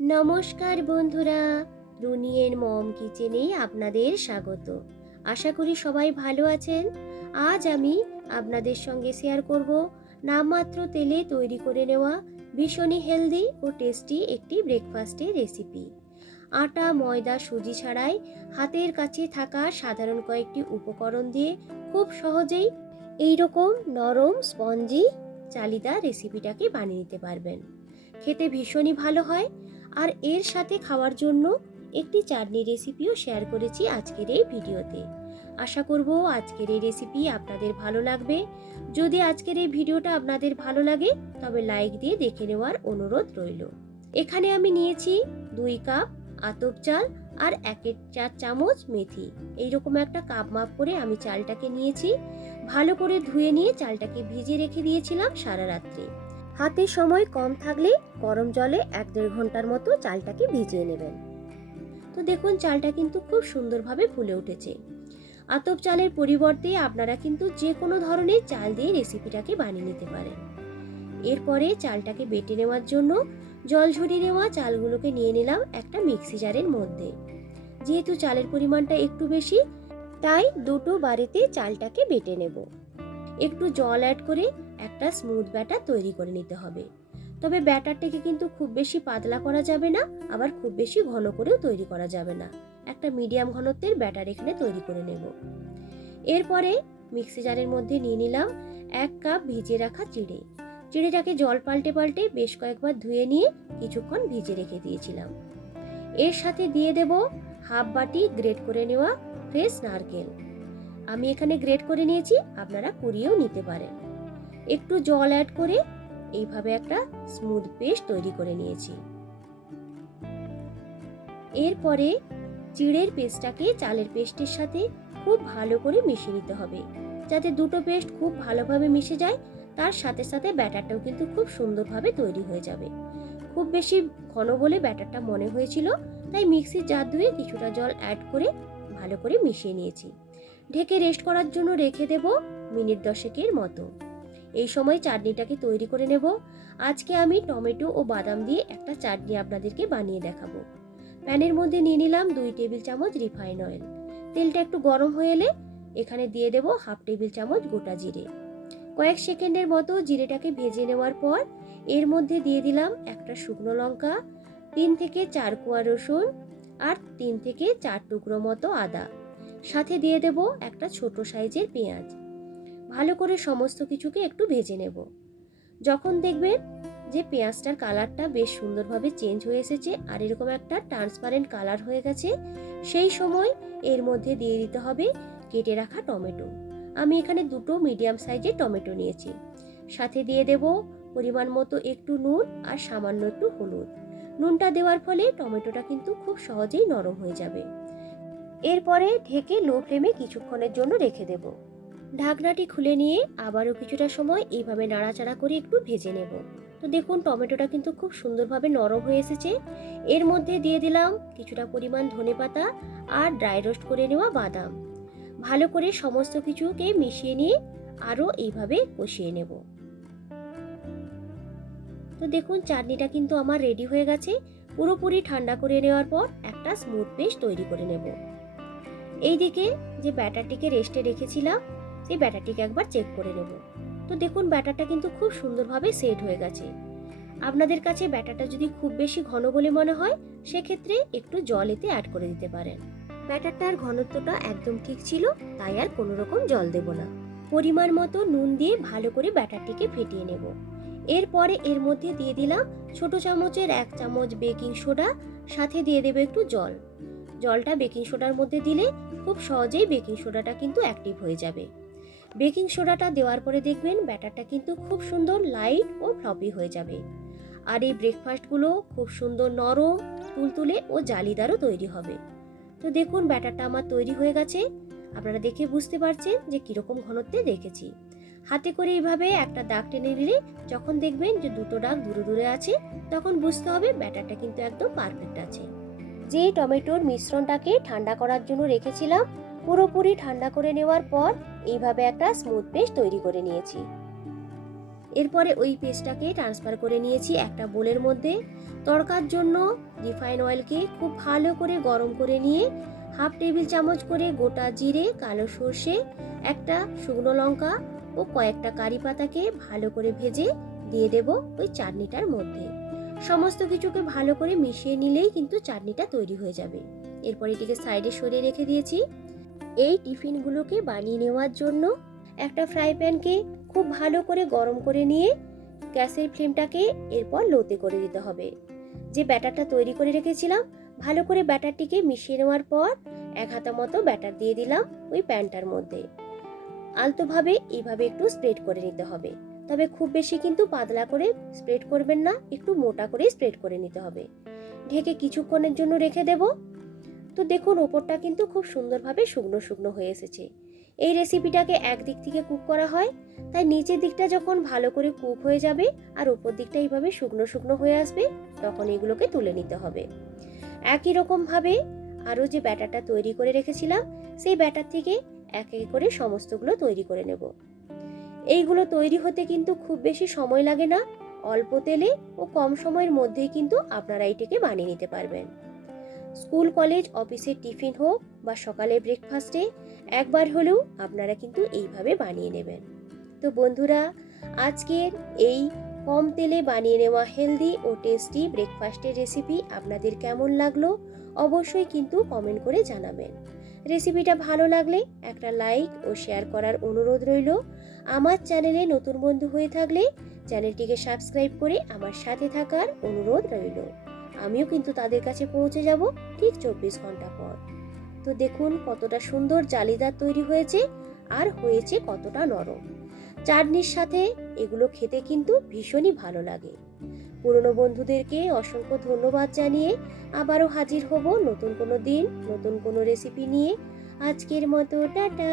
নমস্কার বন্ধুরা, রুনিয়ের মম কিচেনে আপনাদের স্বাগত। আশা করি সবাই ভালো আছেন। আজ আমি আপনাদের সঙ্গে শেয়ার করব নামমাত্র তেলে তৈরি করে নেওয়া ভীষণই হেলদি ও টেস্টি একটি ব্রেকফাস্টের রেসিপি। আটা, ময়দা, সুজি ছাড়াই হাতের কাছে থাকা সাধারণ কয়েকটি উপকরণ দিয়ে খুব সহজেই এইরকম নরম স্পঞ্জি চালিদা রেসিপিটাকে বানিয়ে নিতে পারবেন। খেতে ভীষণই ভালো হয়। আর এর সাথে খাওয়ার জন্য একটি চাটনি রেসিপিও শেয়ার করেছি আজকের এই ভিডিওতে। আশা করব আজকের এই রেসিপি আপনাদের ভালো লাগবে। যদি আজকের এই ভিডিওটা আপনাদের ভালো লাগে তবে লাইক দিয়ে দেখে নেওয়ার অনুরোধ রইল। এখানে আমি নিয়েছি 2 কাপ আতপ চাল আর 1-4 চামচ মেথি। এইরকম একটা কাপ মাপ করে আমি চালটাকে নিয়েছি। ভালো করে ধুয়ে নিয়ে চালটাকে ভিজিয়ে রেখে দিয়েছিলাম সারা রাত্রি। হাতে সময় কম থাকলে গরম জলে 1-1.5 ঘন্টার মতো চালটাকে ভিজিয়ে নেবেন। তো দেখুন চালটা কিন্তু খুব সুন্দরভাবে ফুলে উঠেছে। আতপ চালের পরিবর্তে আপনারা কিন্তু যে কোনো ধরনের চাল দিয়ে রেসিপিটাকে বানিয়ে নিতে পারেন। এরপরে চালটাকে বেটে নেওয়ার জন্য জল ঝরিয়ে নেওয়া চালগুলোকে নিয়ে নিলাম একটা মিক্সি জারের মধ্যে। যেহেতু চালের পরিমাণটা একটু বেশি, তাই দুটো বাড়িতে চালটাকে বেটে নেব। একটু জল অ্যাড করে একটা স্মুথ ব্যাটার তৈরি করে নিতে হবে। তবে ব্যাটারটাকে কিন্তু খুব বেশি পাতলা করা যাবে না, আবার খুব বেশি ঘন করেও তৈরি করা যাবে না। একটা মিডিয়াম ঘনত্বের ব্যাটার এখানে তৈরি করে নেব। এরপরে মিক্সি জারের মধ্যে নিয়ে নিলাম 1 কাপ ভিজিয়ে রাখা চিড়ে। চিড়েটাকে জল পাল্টে পাল্টে বেশ কয়েকবার ধুয়ে নিয়ে কিছুক্ষণ ভিজে রেখে দিয়েছিলাম। এর সাথে দিয়ে দেব হাফ বাটি গ্রেট করে নেওয়া ফ্রেশ নারকেল। আমি এখানে গ্রেট করে নিয়েছি, আপনারা কুড়িয়েও নিতে পারেন। একটু জল অ্যাড করে এইভাবে একটা স্মুথ পেস্ট তৈরি করে নিয়েছি। এরপরে চিড়ের পেস্টটাকে চালের পেস্টের সাথে খুব ভালো করে মিশিয়ে নিতে হবে, যাতে দুটো পেস্ট খুব ভালোভাবে মিশে যায়। তার সাথে সাথে ব্যাটারটাও কিন্তু খুব সুন্দরভাবে তৈরি হয়ে যাবে। খুব বেশি ঘন বলে ব্যাটারটা মনে হয়েছিল, তাই মিক্সির জার ধুয়ে কিছুটা জল অ্যাড করে ভালো করে মিশিয়ে নিয়েছি। ঢেকে রেস্ট করার জন্য রেখে দেব মিনিট 10 মতো। এই সময় চাটনিটাকে তৈরি করে নেব। আজকে আমি টমেটো ও বাদাম দিয়ে একটা চাটনি আপনাদেরকে বানিয়ে দেখাবো। প্যানের মধ্যে নিয়ে নিলাম 2 টেবিল চামচ রিফাইন অয়েল। তেলটা একটু গরম হয়ে এলে এখানে দিয়ে দেব হাফ টেবিল চামচ গোটা জিরে। কয়েক সেকেন্ডের মতো জিরেটাকে ভেজে নেওয়ার পর এর মধ্যে দিয়ে দিলাম একটা শুকনো লঙ্কা, 3 থেকে 4 কোয়া রসুন আর 3 থেকে 4 টুকরো মতো আদা। সাথে দিয়ে দেব একটা ছোট সাইজের পেঁয়াজ। ভালো করে সমস্ত কিছুকে একটু ভেজে নেব। যখন দেখবেন যে পেঁয়াজটার কালারটা বেশ সুন্দরভাবে চেঞ্জ হয়ে এসেছে আর এরকম একটা ট্রান্সপারেন্ট কালার হয়ে গেছে, সেই সময় এর মধ্যে দিয়ে দিতে হবে কেটে রাখা টমেটো। আমি এখানে দুটো মিডিয়াম সাইজের টমেটো নিয়েছি। সাথে দিয়ে দেব পরিমাণ মতো একটু নুন আর সামান্য একটু হলুদ। নুনটা দেওয়ার ফলে টমেটোটা কিন্তু খুব সহজেই নরম হয়ে যাবে। এরপরে ঢেকে লো ফ্লেমে কিছুক্ষণের জন্য রেখে দেব। ঢাকনাটি খুলে নিয়ে আবারও কিছুটা সময় এইভাবে নাড়াচাড়া করে একটু ভেজে নেব। তো দেখুন টমেটোটা কিন্তু খুব সুন্দরভাবে নরম হয়ে এসেছে। এর মধ্যে দিয়ে দিলাম কিছুটা পরিমাণ ধনেপাতা আর ড্রাই রোস্ট করে নেওয়া বাদাম। ভালো করে সমস্ত কিছুকে মিশিয়ে নিয়ে আরও এইভাবে কষিয়ে নেব। তো দেখুন চাটনিটা কিন্তু আমার রেডি হয়ে গেছে। পুরোপুরি ঠান্ডা করে নেওয়ার পর একটা স্মুথ পেস্ট তৈরি করে নেব। এইদিকে যে ব্যাটারটিকে রেস্টে রেখেছিলাম সেই ব্যাটারটিকে একবার চেক করে নেব। তো দেখুন ব্যাটারটা কিন্তু খুব সুন্দরভাবে সেট হয়ে গেছে। আপনাদের কাছে ব্যাটারটা যদি খুব বেশি ঘন বলে মনে হয় সেক্ষেত্রে একটু জল এতে অ্যাড করে দিতে পারেন। ব্যাটারটার ঘনত্বটা একদম ঠিক ছিল, তাই আর কোনো রকম জল দেব না। পরিমাণ মতো নুন দিয়ে ভালো করে ব্যাটারটিকে ফেটিয়ে নেব। এরপরে এর মধ্যে দিয়ে দিলাম ছোট চামচের 1 চামচ বেকিং সোডা, সাথে দিয়ে দেব একটু জল। জলটা বেকিং সোডার মধ্যে দিলে খুব সহজেই বেকিং সোডাটা কিন্তু অ্যাক্টিভ হয়ে যাবে। বেকিং সোডাটা দেওয়ার পরে দেখবেন ব্যাটারটা কিন্তু খুব সুন্দর লাইট ও ফ্লপি হয়ে যাবে। আর এই ব্রেকফাস্টগুলো খুব সুন্দর নরম, তুলতুলে ও জালিদারও তৈরি হবে। তো দেখুন ব্যাটারটা আমার তৈরি হয়ে গেছে। আপনারা দেখে বুঝতে পারছেন যে কীরকম ঘনত্বে রেখেছি। হাতে করে এইভাবে একটা দাগ টেনে নিলে যখন দেখবেন যে দুটো দাগ দূরে দূরে আছে, তখন বুঝতে হবে ব্যাটারটা কিন্তু একদম পারফেক্ট আছে। যে টমেটোর মিশ্রণটাকে ঠান্ডা করার জন্য রেখেছিলাম, পুরোপুরি ঠান্ডা করে নেওয়ার পর এইভাবে একটা স্মুথ পেস্ট তৈরি করে নিয়েছি। এরপরে ওই পেস্টটাকে ট্রান্সফার করে নিয়েছি একটা বোলের মধ্যে। তড়কার জন্য রিফাইন অয়েলকে খুব ভালো করে গরম করে নিয়ে 1/2 টেবিল চামচ করে গোটা জিরে, কালো সর্ষে, একটা শুকনো লঙ্কা ও কয়েকটা কারি পাতাকে ভালো করে ভেজে দিয়ে দেব ওই চাটনিটার মধ্যে। সমস্ত কিছুকে ভালো করে মিশিয়ে নিলেই কিন্তু চাটনিটা তৈরি হয়ে যাবে। এরপর এটিকে সাইডে সরিয়ে রেখে দিয়েছি। এই টিফিনগুলোকে বানিয়ে নেওয়ার জন্য একটা ফ্রাই প্যানকে খুব ভালো করে গরম করে নিয়ে গ্যাসের ফ্লেমটাকে এরপর লোতে করে দিতে হবে। যে ব্যাটারটা তৈরি করে রেখেছিলাম, ভালো করে ব্যাটারটিকে মিশিয়ে নেওয়ার পর 1 হাতা মতো ব্যাটার দিয়ে দিলাম ওই প্যানটার মধ্যে। আলতোভাবে এইভাবে একটু স্প্রেড করে নিতে হবে, তবে খুব বেশি কিন্তু পাতলা করে স্প্রেড করবেন না, একটু মোটা করে স্প্রেড করে নিতে হবে। ঢেকে কিছুক্ষণের জন্য রেখে দেব। তো দেখুন ওপরটা কিন্তু খুব সুন্দরভাবে শুকনো শুকনো হয়ে এসেছে। এই রেসিপিটাকে একদিক থেকে কুক করা হয়, তাই নিচের দিকটা যখন ভালো করে কুক হয়ে যাবে আর উপর দিকটা এইভাবে শুকনো শুকনো হয়ে আসবে, তখন এগুলোকে তুলে নিতে হবে। একই রকমভাবে আরও যে ব্যাটারটা তৈরি করে রেখেছিলাম, সেই ব্যাটার থেকে এক এক করে সমস্তগুলো তৈরি করে নেব। এইগুলো তৈরি হতে কিন্তু খুব বেশি সময় লাগে না, অল্প তেলে ও কম সময়ের মধ্যেই কিন্তু আপনারা এটাকে বানিয়ে নিতে পারবেন। স্কুল, কলেজ, অফিসের টিফিন হোক বা সকালের ব্রেকফাস্টে একবার হলেও আপনারা কিন্তু এইভাবে বানিয়ে নেবেন। তো বন্ধুরা, আজকের এই কম তেলে বানিয়ে নেওয়া হেলদি ও টেস্টি ব্রেকফাস্টের রেসিপি আপনাদের কেমন লাগলো অবশ্যই কিন্তু কমেন্ট করে জানাবেন। রেসিপিটা ভালো লাগলে একটা লাইক ও শেয়ার করার অনুরোধ রইল। আমার চ্যানেলে নতুন বন্ধু হয়ে থাকলে চ্যানেলটিকে সাবস্ক্রাইব করে আমার সাথে থাকার অনুরোধ রইল। আমিও কিন্তু তাদের কাছে পৌঁছে যাব ঠিক 24 ঘন্টা পর। তো দেখুন কতটা সুন্দর জালিদার তৈরি হয়েছে আর হয়েছে কতটা নরম। চাটনির সাথে এগুলো খেতে কিন্তু ভীষণই ভালো লাগে। পুরনো বন্ধুদেরকে অসংখ্য ধন্যবাদ জানিয়ে আবারও হাজির হব নতুন কোনো দিন নতুন কোনো রেসিপি নিয়ে। আজকের মতো টাটা।